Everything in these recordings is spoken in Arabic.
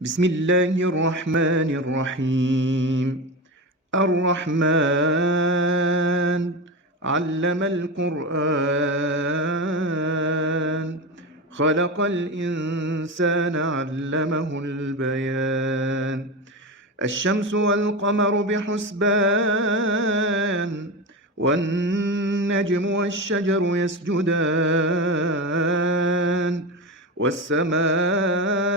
بسم الله الرحمن الرحيم. الرحمن علم القرآن، خلق الإنسان علمه البيان. الشمس والقمر بحسبان، والنجم والشجر يسجدان، والسماء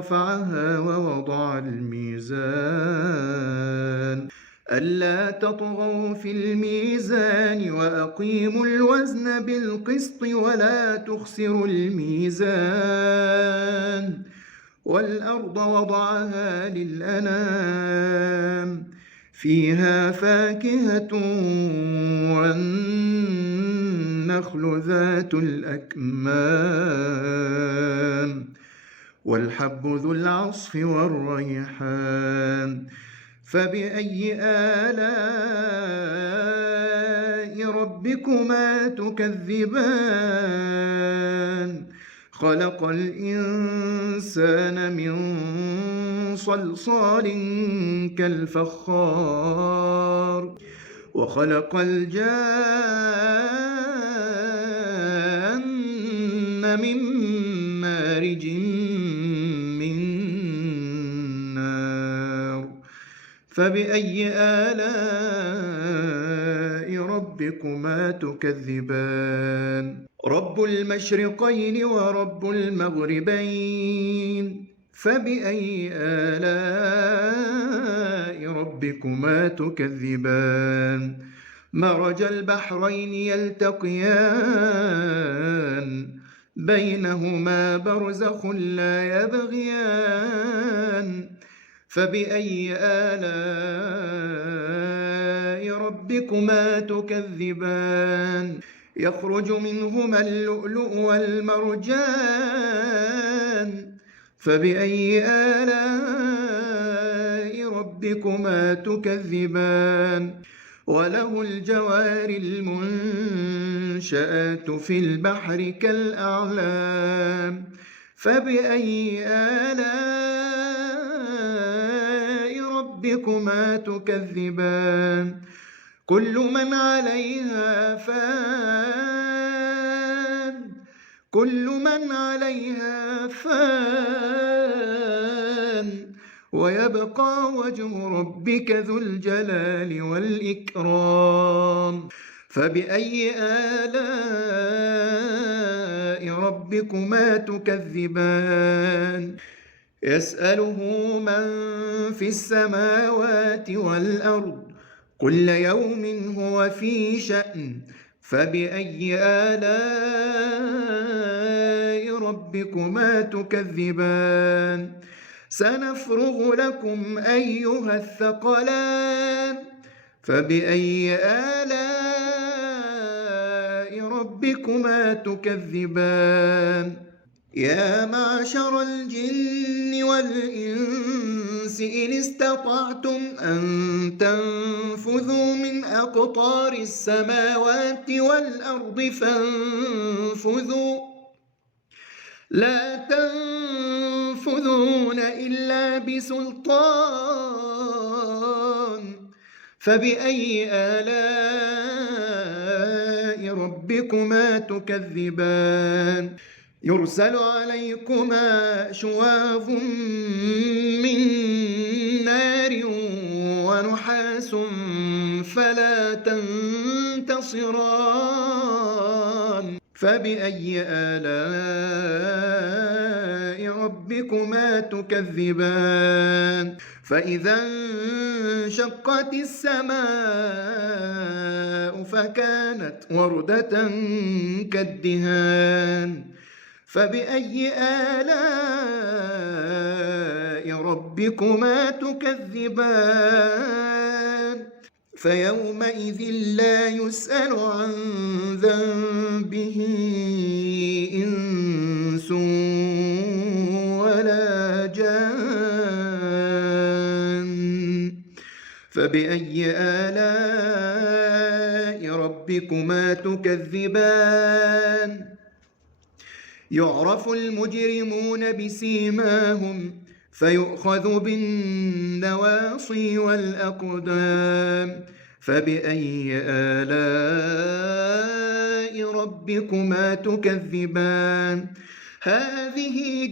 رفعها ووضع الميزان ألا تطغوا في الميزان وأقيموا الوزن بالقسط ولا تخسروا الميزان. والأرض وضعها للأنام، فيها فاكهة والنخل ذات الأكمام، والحب ذو العصف والريحان. فبأي آلاء ربكما تكذبان؟ خلق الإنسان من صلصال كالفخار، وخلق الجان من مارج من نار. فبأي آلاء ربكما تكذبان؟ رب المشرقين ورب المغربين، فبأي آلاء ربكما تكذبان؟ مرج البحرين يلتقيان، بينهما برزخ لا يبغيان. فبأي آلاء ربكما تكذبان؟ يخرج منهما اللؤلؤ والمرجان. فبأي آلاء ربكما تكذبان؟ وله الجوار المنشآت في البحر كالأعلام. فبأي آلاء ربكما تكذبان؟ كل من عليها فان، كل من عليها فان، ويبقى وجه ربك ذو الجلال والإكرام. فبأي آلاء ربكما تكذبان؟ يسأله من في السماوات والأرض، كل يوم هو في شأن. فبأي آلاء ربكما تكذبان؟ سنفرغ لكم أيها الثقلان. فبأي آلاء ربكما تكذبان؟ يا معشر الجن والإنس إن استطعتم أن تنفذوا من أقطار السماوات والأرض فانفذوا، لا تنفذون إلا بسلطان. فبأي آلاء ربكما تكذبان؟ يرسل عليكما شواظ من نار ونحاس فلا تنتصران. فبأي آلاء ربكما تكذبان؟ فإذا انشقت السماء فكانت وردة كالدهان. فبأي آلاء ربكما تكذبان؟ فيومئذ لا يسأل عن ذنبه إنس ولا جان. فبأي آلاء ربكما تكذبان؟ يعرف المجرمون بسيماهم فيؤخذ بالنواصي والأقدام فبأي آلاء ربكما تكذبان هذه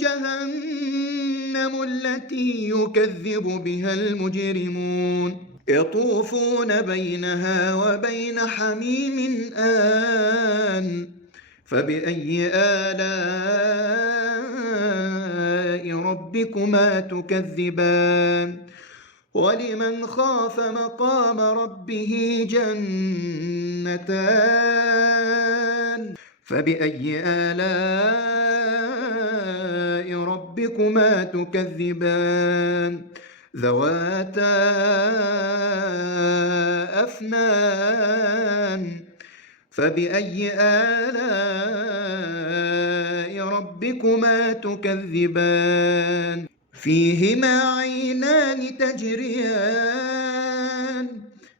جهنم التي يكذب بها المجرمون يطوفون بينها وبين حميم آن فبأي آلاء ربكما تكذبان ولمن خاف مقام ربه جنتان فبأي آلاء ربكما تكذبان ذواتا أفنان فبأي آلاء ربكما تكذبان فيهما عينان تجريان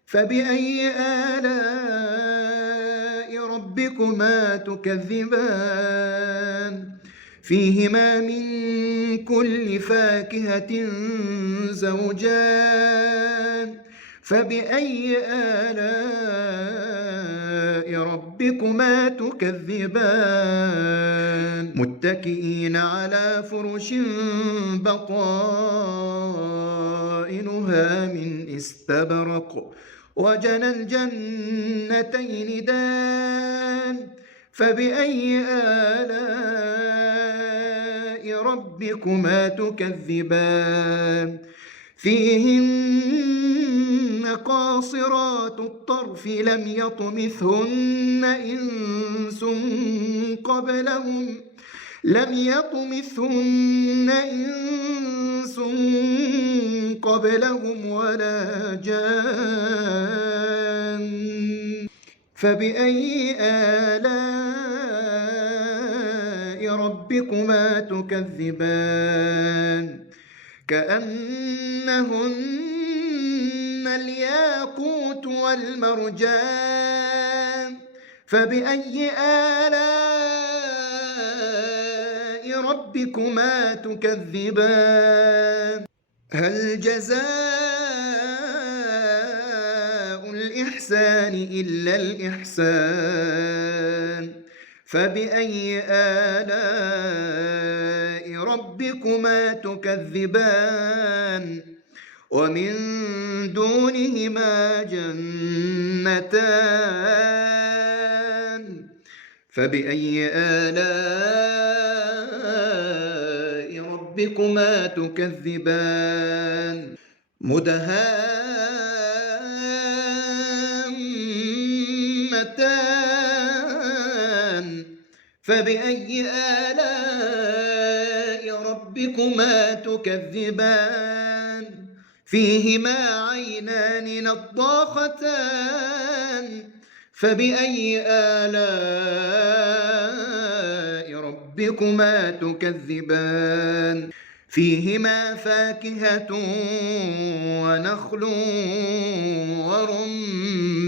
فبأي آلاء ربكما تكذبان فيهما من كل فاكهة زوجان فبأي آلاء ربكما تكذبان متكئين على فرش بطائنها من استبرق وجنى الجنتين دان فبأي آلاء ربكما تكذبان فيهن قاصرات الطرف لم يطمثهن إنس قبلهم ولا جان فبأي آلاء ربكما تكذبان كأنهن الياقوت والمرجان فبأي آلاء ربكما تكذبان هل جزاء الإحسان إلا الإحسان فبأي آلاء ربكما تكذبان ومن دونهما جنتان فبأي آلاء ربكما تكذبان مدهامتان فبأي آلاء ربكما تكذبان فيهما عينان نضاختان فبأي آلاء ربكما تكذبان فيهما فاكهة ونخل ورمان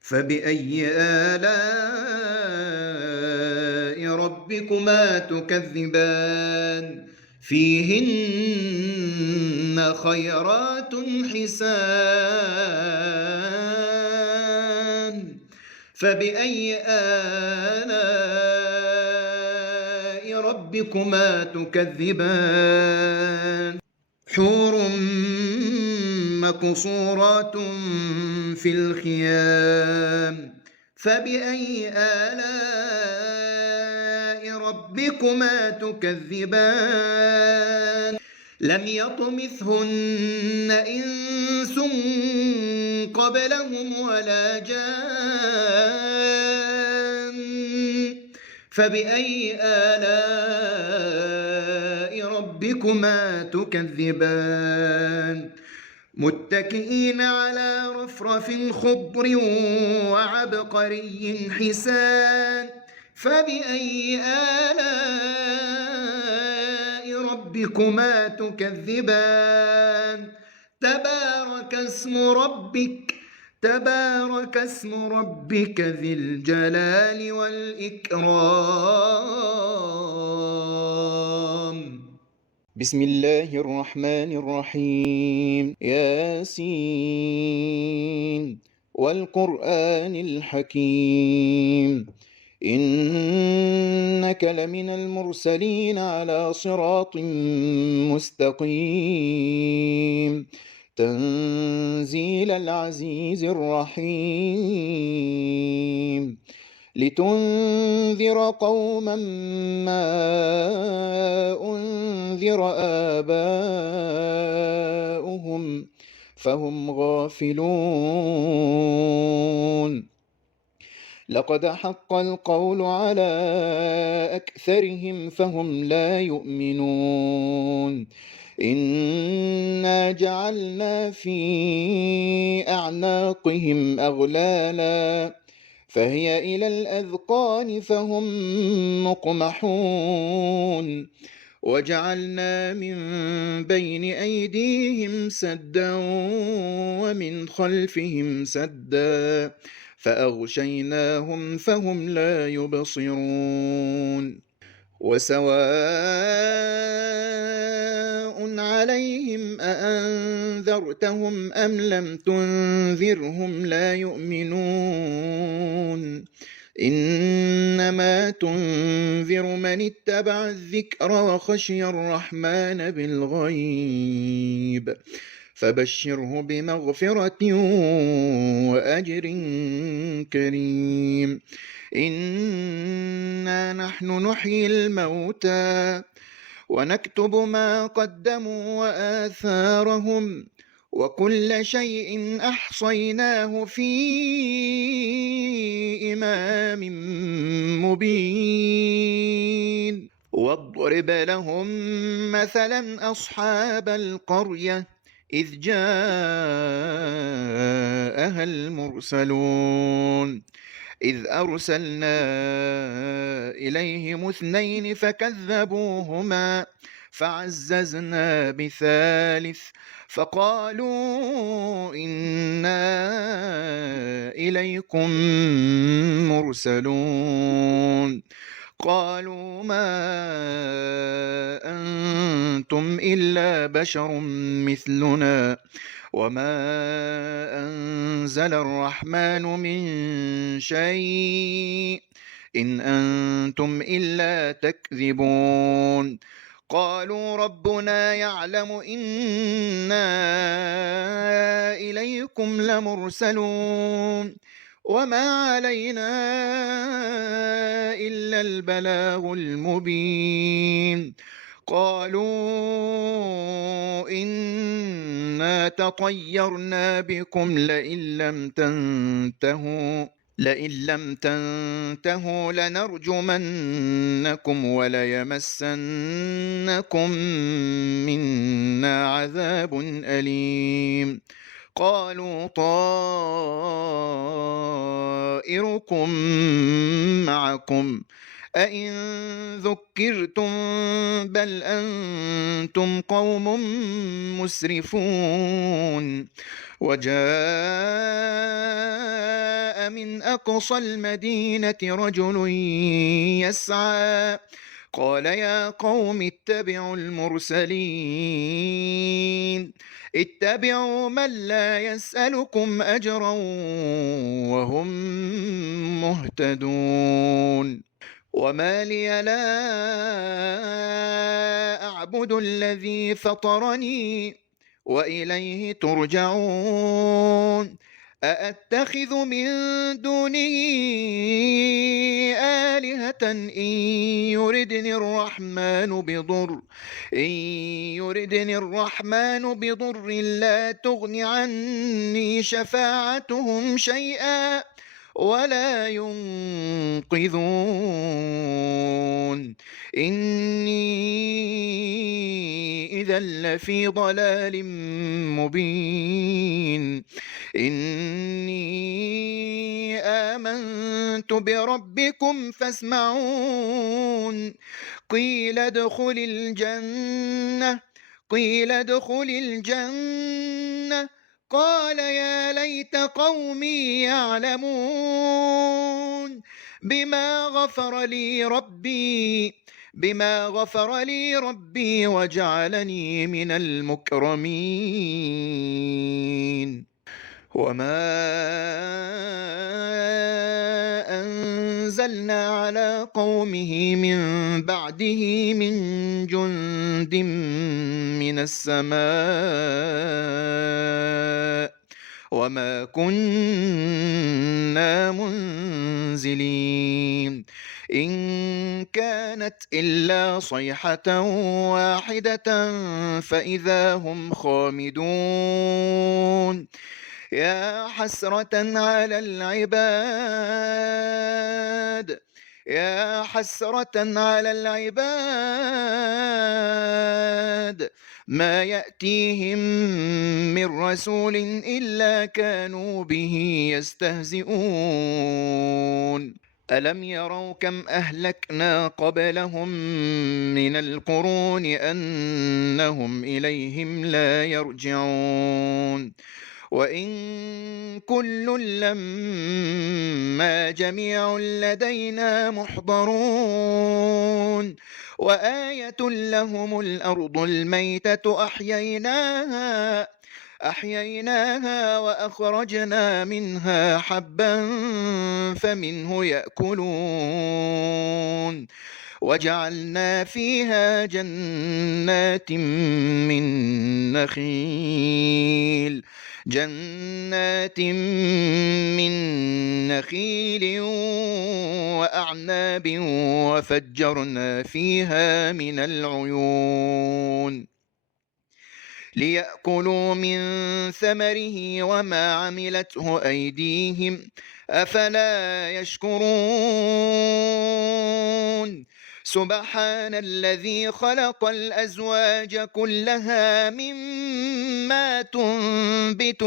فبأي آلاء ربكما تكذبان فيهن خيرات حسان فبأي آلاء ربكما تكذبان حور مقصورات في الخيام فبأي آلاء ربكما تكذبان لم يطمثهن إنس قبلهم ولا جان فبأي آلاء ربكما تكذبان متكئين على رفرف خضر وعبقري حسان فبأي آلاء ربكما تكذبان تبارك اسم ربك ذي الجلال والإكرام. بسم الله الرحمن الرحيم. ياسين والقرآن الحكيم إنك لمن المرسلين على صراط مستقيم تنزيل العزيز الرحيم لتنذر قوما ما أنذر آباؤهم فهم غافلون لقد حق القول على أكثرهم فهم لا يؤمنون إنا جعلنا في أعناقهم أغلالا فهي إلى الأذقان فهم مقمحون وجعلنا من بين أيديهم سدا ومن خلفهم سدا فأغشيناهم فهم لا يبصرون وسواء عليهم أأنذرتهم أم لم تنذرهم لا يؤمنون إنما تنذر من اتبع الذكر وخشي الرحمن بالغيب فبشره بمغفرة وأجر كريم إنا نحن نحيي الموتى ونكتب ما قدموا وآثارهم وكل شيء أحصيناه في إمام مبين واضرب لهم مثلا أصحاب القرية إذ جاءها المرسلون إذ أرسلنا إليهم 2 فكذبوهما فعززنا بثالث فقالوا إنا إليكم مرسلون قالوا ما أنتم إلا بشر مثلنا وما أنزل الرحمن من شيء إن أنتم إلا تكذبون قالوا ربنا يعلم إنا إليكم لمرسلون وما علينا إلا البلاغ المبين قالوا إنا تطيرنا بكم لئن لم تنتهوا لنرجمنكم وليمسنكم منا عذاب أليم قالوا طائركم معكم أئن ذكرتم بل أنتم قوم مسرفون وجاء من أقصى المدينة رجل يسعى قال يا قوم اتبعوا المرسلين اتبعوا من لا يسألكم أجرا وهم مهتدون وما لي لا أعبد الذي فطرني وإليه ترجعون أأتخذ من دونه آلهة إن يردني الرحمن بضر لا تغن عني شفاعتهم شيئا ولا ينقذون إني إذا لفي ضلال مبين إني آمنت بربكم فاسمعون قيل ادخل الجنة قال يا ليت قومي يعلمون بما غفر لي ربي وجعلني من المكرمين وما أنزلنا على قومه من بعده من جند من السماء وما كنا منزلين إن كانت إلا صيحة واحدة فإذا هم خامدون يا حسرة على العباد ما يأتيهم من رسول إلا كانوا به يستهزئون ألم يروا كم أهلكنا قبلهم من القرون أنهم إليهم لا يرجعون وإن كل لما جميع لدينا محضرون وآية لهم الأرض الميتة أحييناها وأخرجنا منها حبا فمنه يأكلون وجعلنا فيها جنات من نخيل وأعناب وفجرنا فيها من العيون ليأكلوا من ثمره وما عملته أيديهم أفلا يشكرون سبحان الذي خلق الأزواج كلها مما تنبت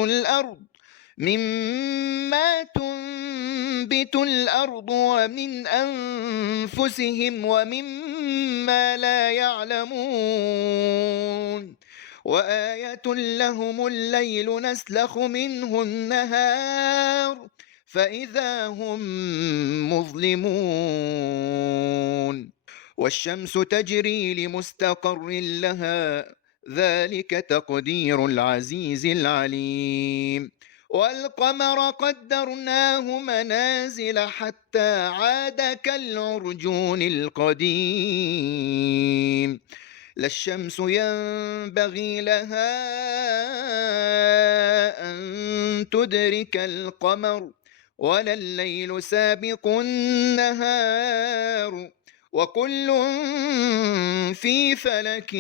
الأرض ومن أنفسهم ومما لا يعلمون وآية لهم الليل نسلخ منه النهار فإذا هم مظلمون والشمس تجري لمستقر لها ذلك تقدير العزيز العليم والقمر قدرناه منازل حتى عاد كالعرجون القديم لا الشمس ينبغي لها أن تدرك القمر ولا الليل سابق النهار وكل في فلك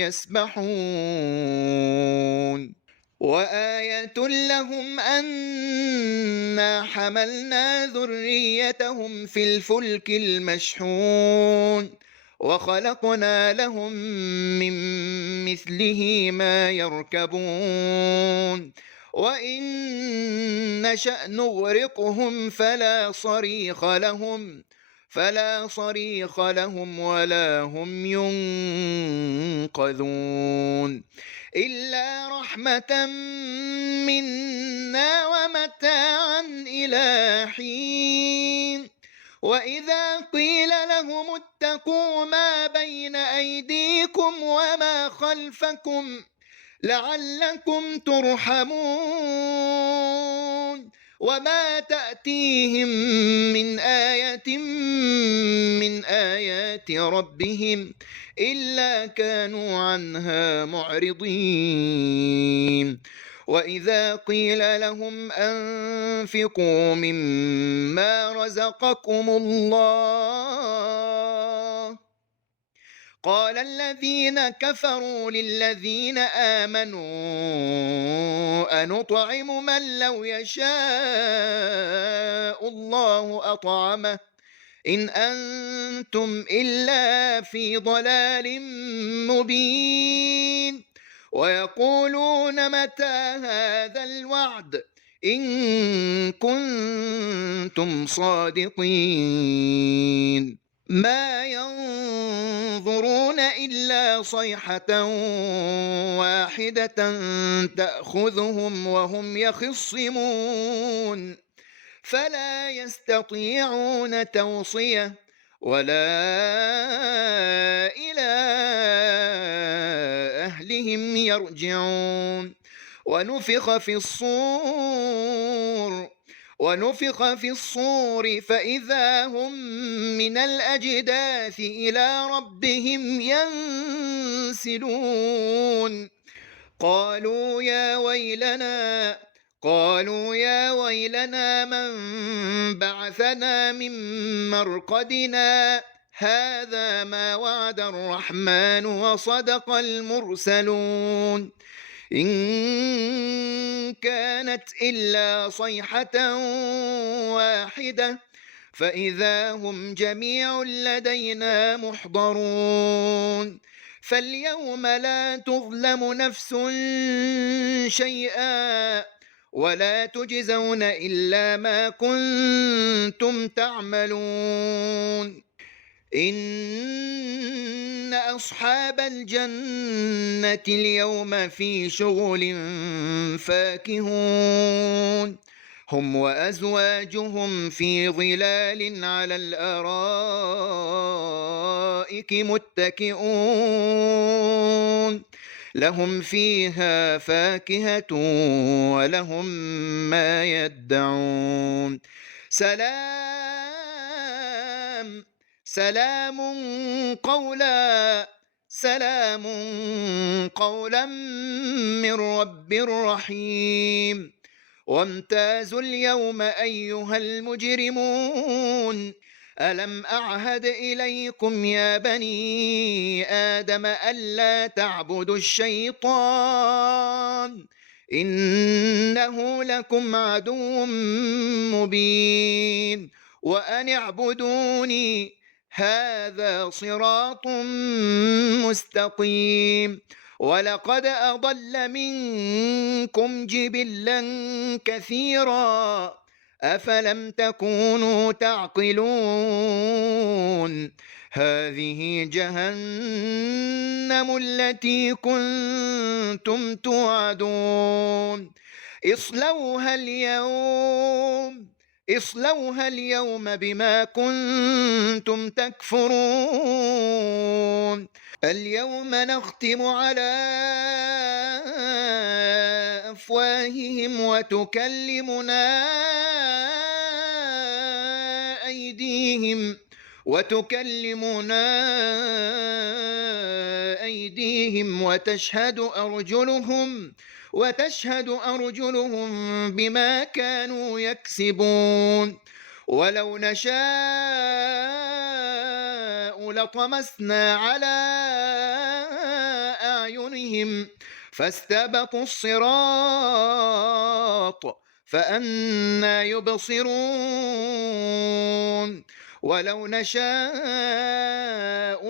يسبحون وآية لهم أنا حملنا ذريتهم في الفلك المشحون وخلقنا لهم من مثله ما يركبون وإن نشأ نغرقهم فلا صريخ لهم ولا هم ينقذون إلا رحمة منا ومتاعا إلى حين وإذا قيل لهم اتقوا ما بين أيديكم وما خلفكم لعلكم ترحمون وما تأتيهم من آية من آيات ربهم إلا كانوا عنها معرضين وإذا قيل لهم أنفقوا مما رزقكم الله قال الذين كفروا للذين آمنوا أنطعم من لو يشاء الله أطعمه إن أنتم إلا في ضلال مبين ويقولون متى هذا الوعد إن كنتم صادقين ما ينظرون إلا صيحة واحدة تأخذهم وهم يخصمون فلا يستطيعون توصية ولا إلى أهلهم يرجعون ونفخ في الصور فإذا هم من الأجداث إلى ربهم ينسلون قالوا يا ويلنا من بعثنا من مرقدنا هذا ما وعد الرحمن وصدق المرسلون إن كانت إلا صيحة واحدة فإذا هم جميع لدينا محضرون فاليوم لا تظلم نفس شيئا ولا تجزون إلا ما كنتم تعملون إن أصحاب الجنة اليوم في شغل فاكهون هم وأزواجهم في ظلال على الأرائك متكئون لهم فيها فاكهة ولهم ما يدعون سلام قولا من رب رحيم وامتازوا اليوم أيها المجرمون ألم أعهد إليكم يا بني آدم ألا تعبدوا الشيطان إنه لكم عدو مبين وأن اعبدوني هذا صراط مستقيم ولقد أضل منكم جبلا كثيرا أفلم تكونوا تعقلون هذه جهنم التي كنتم توعدون اصلوها اليوم بما كنتم تكفرون اليوم نختم على أفواههم وتكلمنا أيديهم وتشهد أرجلهم بما كانوا يكسبون ولو نشاء لطمسنا على أعينهم فاستبقوا الصراط فأنى يبصرون ولو نشاء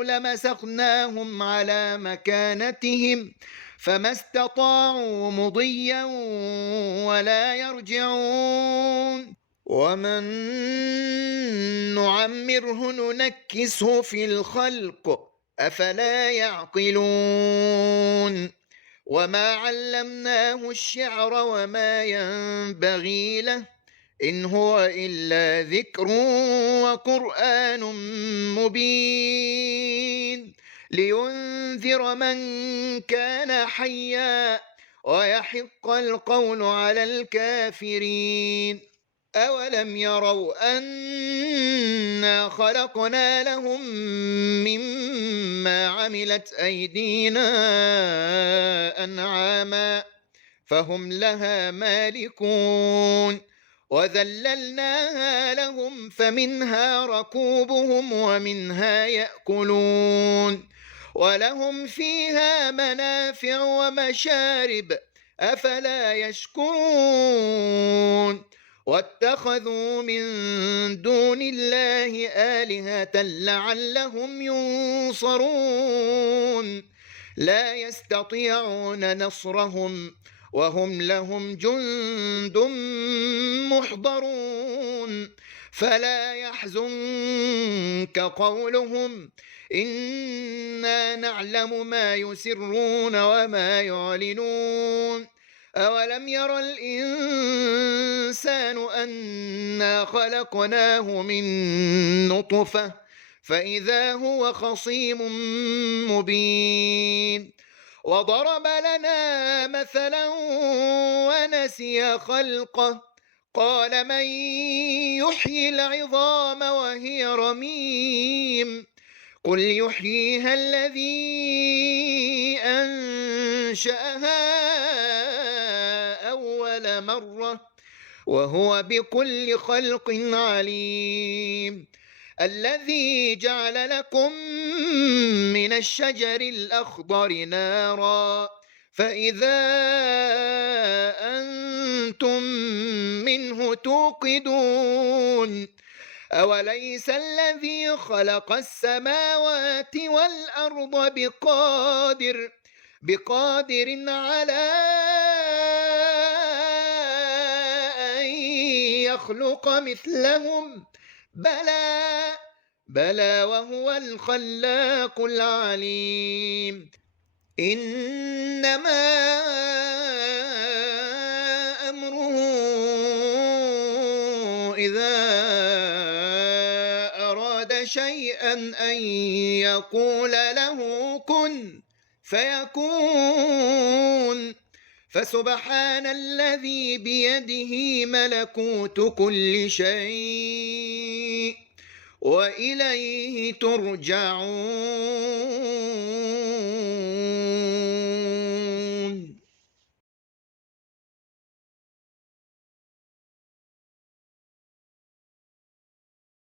لمسخناهم على مكانتهم فما استطاعوا مضيا ولا يرجعون ومن نعمره ننكسه في الخلق أفلا يعقلون وما علمناه الشعر وما ينبغي له إن هو إلا ذكر وقرآن مبين لينذر من كان حيا ويحق القول على الكافرين أولم يروا أنا خلقنا لهم مما عملت أيدينا أنعاما فهم لها مالكون وذللناها لهم فمنها ركوبهم ومنها يأكلون ولهم فيها منافع ومشارب أفلا يشكرون واتخذوا من دون الله آلهة لعلهم ينصرون لا يستطيعون نصرهم وهم لهم جند محضرون فلا يحزنك قولهم إنا نعلم ما يسرون وما يعلنون أولم ير الإنسان أنا خلقناه من نطفة فإذا هو خصيم مبين وضرب لنا مثلا ونسي خلقه قال من يحيي العظام وهي رميم قل يحييها الذي أنشأها أول مرة وهو بكل خلق عليم الذي جعل لكم من الشجر الأخضر نارا فإذا أنتم منه توقدون أوليس الذي خلق السماوات والأرض بقادر على أن يخلق مثلهم بلى وهو الخلاق العليم إنما أمره إذا أراد شيئا أن يقول له كن فيكون فسبحان الذي بيده ملكوت كل شيء وإليه ترجعون